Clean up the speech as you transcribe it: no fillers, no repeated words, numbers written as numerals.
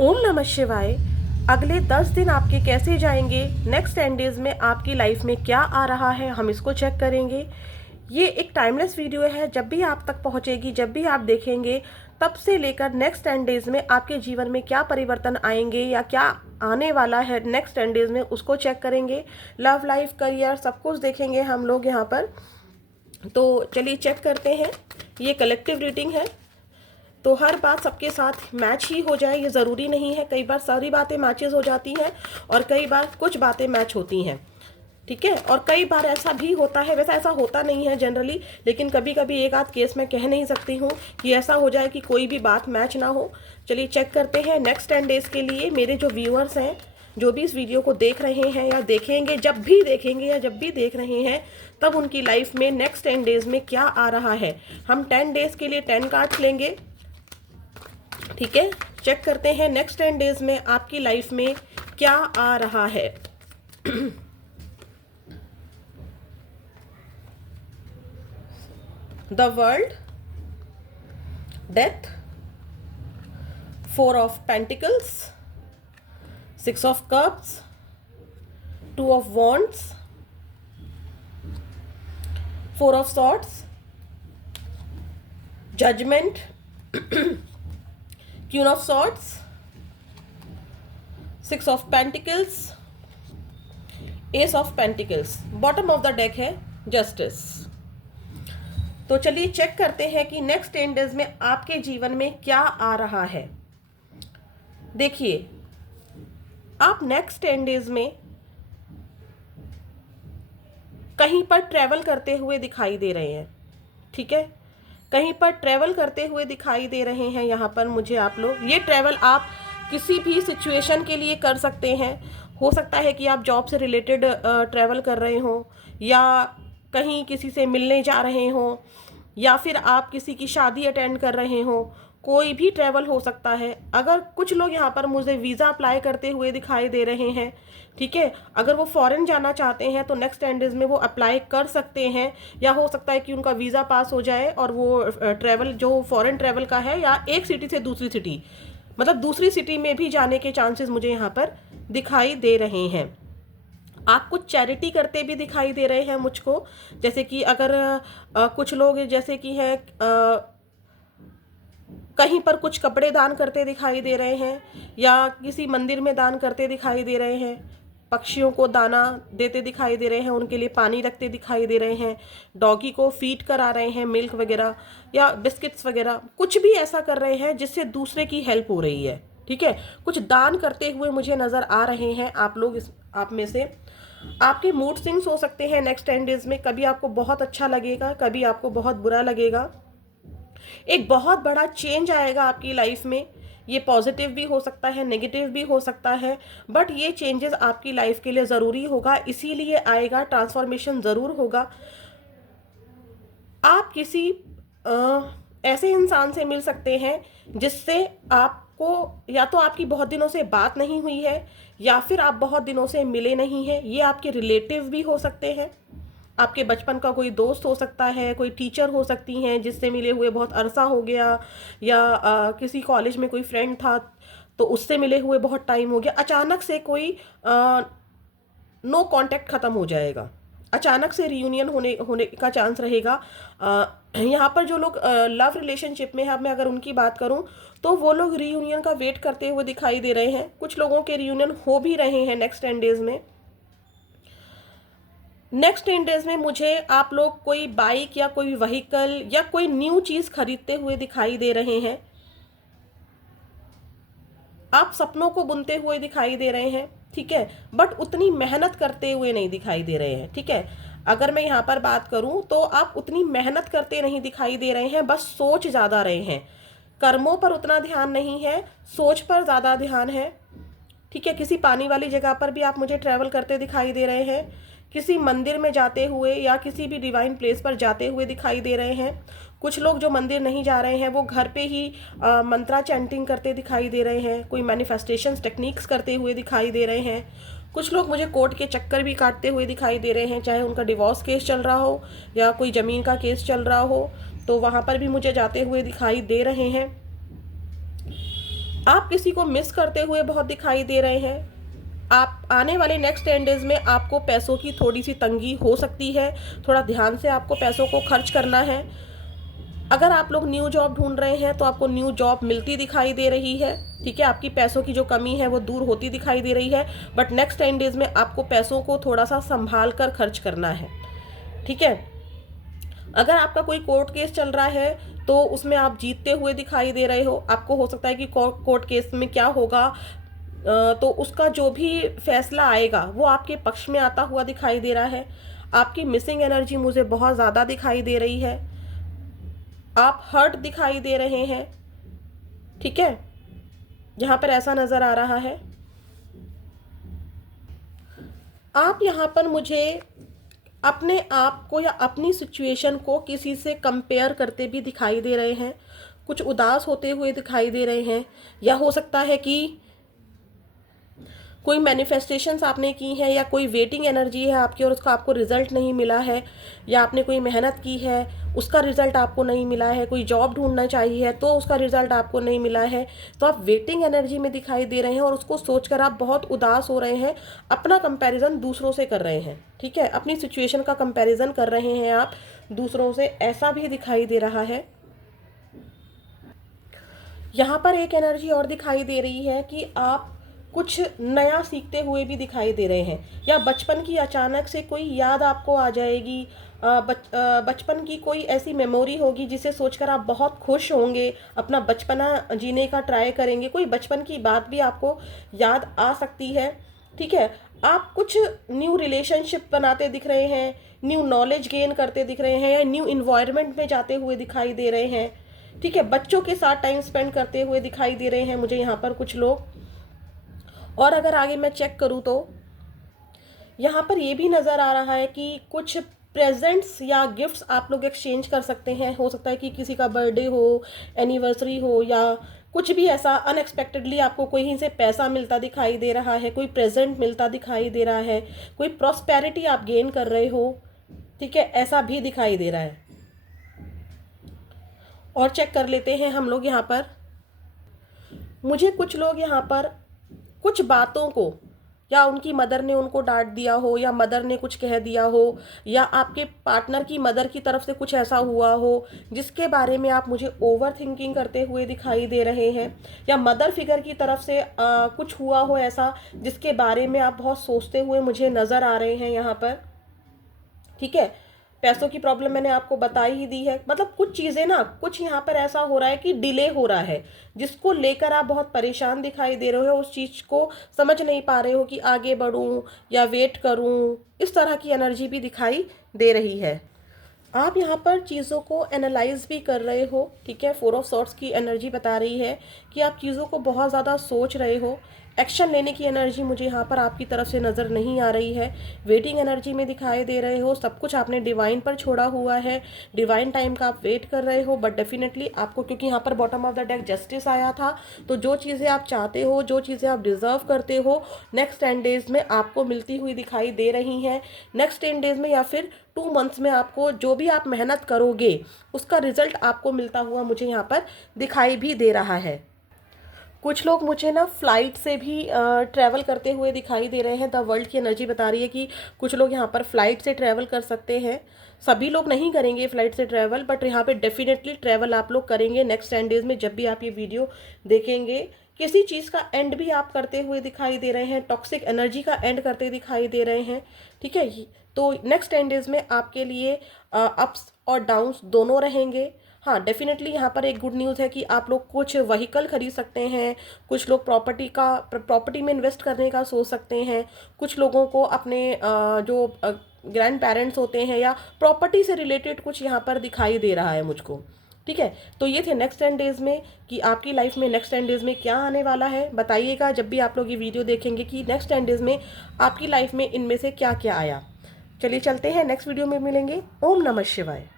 ओम नमः शिवाय। अगले 10 दिन आपके कैसे जाएंगे, नेक्स्ट 10 डेज में आपकी लाइफ में क्या आ रहा है, हम इसको चेक करेंगे। ये एक टाइमलेस वीडियो है, जब भी आप तक पहुंचेगी, जब भी आप देखेंगे, तब से लेकर नेक्स्ट 10 डेज में आपके जीवन में क्या परिवर्तन आएंगे या क्या आने वाला है नेक्स्ट 10 डेज में, उसको चेक करेंगे। लव लाइफ, करियर, सब कुछ देखेंगे हम लोग यहाँ पर। तो चलिए चेक करते हैं। ये कलेक्टिव रीडिंग है, तो हर बात सबके साथ मैच ही हो जाए ये ज़रूरी नहीं है। कई बार सारी बातें मैचेस हो जाती हैं और कई बार कुछ बातें मैच होती हैं, ठीक है। और कई बार ऐसा भी होता है, वैसा ऐसा होता नहीं है जनरली, लेकिन कभी कभी एक आध केस मैं कह नहीं सकती हूँ कि ऐसा हो जाए कि कोई भी बात मैच ना हो। चलिए चेक करते हैं। नेक्स्ट 10 डेज़ के लिए मेरे जो व्यूअर्स हैं, जो भी इस वीडियो को देख रहे हैं या देखेंगे, जब भी देखेंगे या जब भी देख रहे हैं, तब उनकी लाइफ में नेक्स्ट 10 डेज़ में क्या आ रहा है। हम 10 डेज़ के लिए 10 कार्ड्स लेंगे, ठीक है। चेक करते हैं नेक्स्ट 10 डेज में आपकी लाइफ में क्या आ रहा है। The world, death, 4 of pentacles, 6 of cups, 2 of wands, 4 of swords, judgment, queen of swords, 6 of pentacles, ace of pentacles. Bottom of the deck है जस्टिस। तो चलिए चेक करते हैं कि नेक्स्ट 10 डेज में आपके जीवन में क्या आ रहा है। देखिए, आप नेक्स्ट 10 डेज में कहीं पर ट्रैवल करते हुए दिखाई दे रहे हैं, ठीक है। कहीं पर ट्रैवल करते हुए दिखाई दे रहे हैं यहाँ पर मुझे आप लोग। ये ट्रैवल आप किसी भी सिचुएशन के लिए कर सकते हैं। हो सकता है कि आप जॉब से रिलेटेड ट्रैवल कर रहे हो, या कहीं किसी से मिलने जा रहे हो, या फिर आप किसी की शादी अटेंड कर रहे हो। कोई भी ट्रैवल हो सकता है। अगर कुछ लोग यहाँ पर मुझे वीज़ा अप्लाई करते हुए दिखाई दे रहे हैं, ठीक है। अगर वो फॉरेन जाना चाहते हैं तो नेक्स्ट 10 डेज में वो अप्लाई कर सकते हैं, या हो सकता है कि उनका वीज़ा पास हो जाए और वो ट्रैवल जो फॉरेन ट्रैवल का है, या एक सिटी से दूसरी सिटी, मतलब दूसरी सिटी में भी जाने के चांसेस मुझे यहाँ पर दिखाई दे रहे हैं। आप कुछ चैरिटी करते भी दिखाई दे रहे हैं मुझको, जैसे कि अगर कुछ लोग जैसे कि है कहीं पर कुछ कपड़े दान करते दिखाई दे रहे हैं, या किसी मंदिर में दान करते दिखाई दे रहे हैं, पक्षियों को दाना देते दिखाई दे रहे हैं, उनके लिए पानी रखते दिखाई दे रहे हैं, डॉगी को फीड करा रहे हैं, मिल्क वगैरह या बिस्किट्स वगैरह, कुछ भी ऐसा कर रहे हैं जिससे दूसरे की हेल्प हो रही है, ठीक है। कुछ दान करते हुए मुझे नज़र आ रहे हैं आप लोग। आप में से आपके मूड स्विंग्स हो सकते हैं नेक्स्ट 10 डेज में। कभी आपको बहुत अच्छा लगेगा, कभी आपको बहुत बुरा लगेगा। एक बहुत बड़ा चेंज आएगा आपकी लाइफ में। ये पॉजिटिव भी हो सकता है, नेगेटिव भी हो सकता है, बट ये चेंजेस आपकी लाइफ के लिए ज़रूरी होगा, इसीलिए आएगा। ट्रांसफॉर्मेशन ज़रूर होगा। आप किसी ऐसे इंसान से मिल सकते हैं जिससे आपको, या तो आपकी बहुत दिनों से बात नहीं हुई है, या फिर आप बहुत दिनों से मिले नहीं हैं। ये आपके रिलेटिव भी हो सकते हैं, आपके बचपन का कोई दोस्त हो सकता है, कोई टीचर हो सकती हैं जिससे मिले हुए बहुत अरसा हो गया, या किसी कॉलेज में कोई फ्रेंड था तो उससे मिले हुए बहुत टाइम हो गया। अचानक से कोई नो कांटेक्ट ख़त्म हो जाएगा, अचानक से रियूनियन होने होने का चांस रहेगा। यहाँ पर जो लोग लव रिलेशनशिप में है, अब मैं अगर उनकी बात करूँ तो वो लोग रियूनियन का वेट करते हुए दिखाई दे रहे हैं। कुछ लोगों के रियूनियन हो भी रहे हैं नेक्स्ट 10 डेज में। नेक्स्ट 10 डेज में मुझे आप लोग कोई बाइक या कोई व्हीकल या कोई न्यू चीज़ खरीदते हुए दिखाई दे रहे हैं। आप सपनों को बुनते हुए दिखाई दे रहे हैं, ठीक है, बट उतनी मेहनत करते हुए नहीं दिखाई दे रहे हैं, ठीक है। अगर मैं यहाँ पर बात करूँ तो आप उतनी मेहनत करते नहीं दिखाई दे रहे हैं, बस सोच ज़्यादा रहे हैं। कर्मों पर उतना ध्यान नहीं है, सोच पर ज़्यादा ध्यान है, ठीक है। किसी पानी वाली जगह पर भी आप मुझे ट्रैवल करते दिखाई दे रहे हैं, किसी मंदिर में जाते हुए या किसी भी डिवाइन प्लेस पर जाते हुए दिखाई दे रहे हैं। कुछ लोग जो मंदिर नहीं जा रहे हैं वो घर पे ही मंत्रा चैंटिंग करते दिखाई दे रहे हैं, कोई मैनिफेस्टेशंस टेक्निक्स करते हुए दिखाई दे रहे हैं। कुछ लोग मुझे कोर्ट के चक्कर भी काटते हुए दिखाई दे रहे हैं, चाहे उनका डिवोर्स केस चल रहा हो या कोई ज़मीन का केस चल रहा हो, तो वहाँ पर भी मुझे जाते हुए दिखाई दे रहे हैं। आप किसी को मिस करते हुए बहुत दिखाई दे रहे हैं। आप आने वाले नेक्स्ट 10 डेज़ में आपको पैसों की थोड़ी सी तंगी हो सकती है, थोड़ा ध्यान से आपको पैसों को खर्च करना है। अगर आप लोग न्यू जॉब ढूंढ रहे हैं तो आपको न्यू जॉब मिलती दिखाई दे रही है, ठीक है। आपकी पैसों की जो कमी है वो दूर होती दिखाई दे रही है, बट नेक्स्ट 10 डेज़ में आपको पैसों को थोड़ा सा संभाल कर खर्च करना है, ठीक है। अगर आपका कोई कोर्ट केस चल रहा है तो उसमें आप जीतते हुए दिखाई दे रहे हो। आपको हो सकता है कि कोर्ट केस में क्या होगा, तो उसका जो भी फैसला आएगा वो आपके पक्ष में आता हुआ दिखाई दे रहा है। आपकी मिसिंग एनर्जी मुझे बहुत ज़्यादा दिखाई दे रही है। आप हर्ट दिखाई दे रहे हैं, ठीक है, यहाँ पर ऐसा नज़र आ रहा है। आप यहाँ पर मुझे अपने आप को या अपनी सिचुएशन को किसी से कंपेयर करते भी दिखाई दे रहे हैं, कुछ उदास होते हुए दिखाई दे रहे हैं, या हो सकता है कि कोई मैनिफेस्टेशंस आपने की है या कोई वेटिंग एनर्जी है आपकी और उसका आपको रिजल्ट नहीं मिला है, या आपने कोई मेहनत की है उसका रिजल्ट आपको नहीं मिला है, कोई जॉब ढूंढना चाहिए तो उसका रिजल्ट आपको नहीं मिला है, तो आप वेटिंग एनर्जी में दिखाई दे रहे हैं और उसको सोचकर आप बहुत उदास हो रहे हैं। अपना कंपैरिजन दूसरों से कर रहे हैं, ठीक है, अपनी सिचुएशन का कंपैरिजन कर रहे हैं आप दूसरों से, ऐसा भी दिखाई दे रहा है। यहाँ पर एक एनर्जी और दिखाई दे रही है कि आप कुछ नया सीखते हुए भी दिखाई दे रहे हैं, या बचपन की अचानक से कोई याद आपको आ जाएगी। बचपन की कोई ऐसी मेमोरी होगी जिसे सोचकर आप बहुत खुश होंगे, अपना बचपना जीने का ट्राई करेंगे। कोई बचपन की बात भी आपको याद आ सकती है, ठीक है। आप कुछ न्यू रिलेशनशिप बनाते दिख रहे हैं, न्यू नॉलेज गेन करते दिख रहे हैं, या न्यू इन्वायरमेंट में जाते हुए दिखाई दे रहे हैं, ठीक है। बच्चों के साथ टाइम स्पेंड करते हुए दिखाई दे रहे हैं मुझे यहाँ पर कुछ लोग। और अगर आगे मैं चेक करूँ तो यहाँ पर ये भी नज़र आ रहा है कि कुछ प्रेजेंट्स या गिफ्ट्स आप लोग एक्सचेंज कर सकते हैं। हो सकता है कि किसी का बर्थडे हो, एनिवर्सरी हो, या कुछ भी ऐसा अनएक्सपेक्टेडली आपको कहीं से पैसा मिलता दिखाई दे रहा है, कोई प्रेजेंट मिलता दिखाई दे रहा है, कोई प्रॉस्पेरिटी आप गेन कर रहे हो, ठीक है, ऐसा भी दिखाई दे रहा है। और चेक कर लेते हैं हम लोग यहाँ पर। मुझे कुछ लोग यहाँ पर कुछ बातों को, या उनकी मदर ने उनको डांट दिया हो, या मदर ने कुछ कह दिया हो, या आपके पार्टनर की मदर की तरफ से कुछ ऐसा हुआ हो जिसके बारे में आप मुझे ओवर थिंकिंग करते हुए दिखाई दे रहे हैं, या मदर फिगर की तरफ से कुछ हुआ हो ऐसा जिसके बारे में आप बहुत सोचते हुए मुझे नज़र आ रहे हैं यहाँ पर, ठीक है। पैसों की प्रॉब्लम मैंने आपको बता ही दी है। मतलब कुछ चीज़ें ना, कुछ यहाँ पर ऐसा हो रहा है कि डिले हो रहा है जिसको लेकर आप बहुत परेशान दिखाई दे रहे हो, उस चीज़ को समझ नहीं पा रहे हो कि आगे बढ़ूँ या वेट करूँ, इस तरह की एनर्जी भी दिखाई दे रही है। आप यहाँ पर चीज़ों को एनालाइज भी कर रहे हो, ठीक है। 4 ऑफ सॉर्ड्स की एनर्जी बता रही है कि आप चीज़ों को बहुत ज़्यादा सोच रहे हो। एक्शन लेने की एनर्जी मुझे यहाँ पर आपकी तरफ से नज़र नहीं आ रही है। वेटिंग एनर्जी में दिखाई दे रहे हो, सब कुछ आपने डिवाइन पर छोड़ा हुआ है, डिवाइन टाइम का आप वेट कर रहे हो। बट डेफिनेटली आपको, क्योंकि यहाँ पर bottom of the deck justice आया था, तो जो चीज़ें आप चाहते हो, जो चीज़ें आप डिज़र्व करते हो, नेक्स्ट 10 डेज़ में आपको मिलती हुई दिखाई दे रही हैं। नेक्स्ट 10 डेज़ में या फिर 2 मंथ्स में आपको जो भी आप मेहनत करोगे उसका रिजल्ट आपको मिलता हुआ मुझे यहाँ पर दिखाई भी दे रहा है। कुछ लोग मुझे ना फ्लाइट से भी ट्रैवल करते हुए दिखाई दे रहे हैं। द वर्ल्ड की एनर्जी बता रही है कि कुछ लोग यहाँ पर फ्लाइट से ट्रैवल कर सकते हैं। सभी लोग नहीं करेंगे फ्लाइट से ट्रैवल, बट यहाँ पे डेफिनेटली ट्रैवल आप लोग करेंगे नेक्स्ट 10 डेज़ में। जब भी आप ये वीडियो देखेंगे, किसी चीज़ का एंड भी आप करते हुए दिखाई दे रहे हैं, टॉक्सिक एनर्जी का एंड करते दिखाई दे रहे हैं, ठीक है। तो नेक्स्ट 10 डेज़ में आपके लिए अप्स और डाउन्स दोनों रहेंगे। हाँ, डेफिनेटली यहाँ पर एक गुड न्यूज़ है कि आप लोग कुछ व्हीकल खरीद सकते हैं, कुछ लोग प्रॉपर्टी में इन्वेस्ट करने का सोच सकते हैं, कुछ लोगों को अपने जो ग्रैंड पेरेंट्स होते हैं या प्रॉपर्टी से रिलेटेड कुछ यहाँ पर दिखाई दे रहा है मुझको, ठीक है। तो ये थे नेक्स्ट 10 डेज़ में कि आपकी लाइफ में नेक्स्ट 10 डेज़ में क्या आने वाला है। बताइएगा जब भी आप लोग ये वीडियो देखेंगे कि नेक्स्ट 10 डेज़ में आपकी लाइफ में इनमें से क्या क्या आया। चलिए चलते हैं, नेक्स्ट वीडियो में मिलेंगे। ओम नमः शिवाय।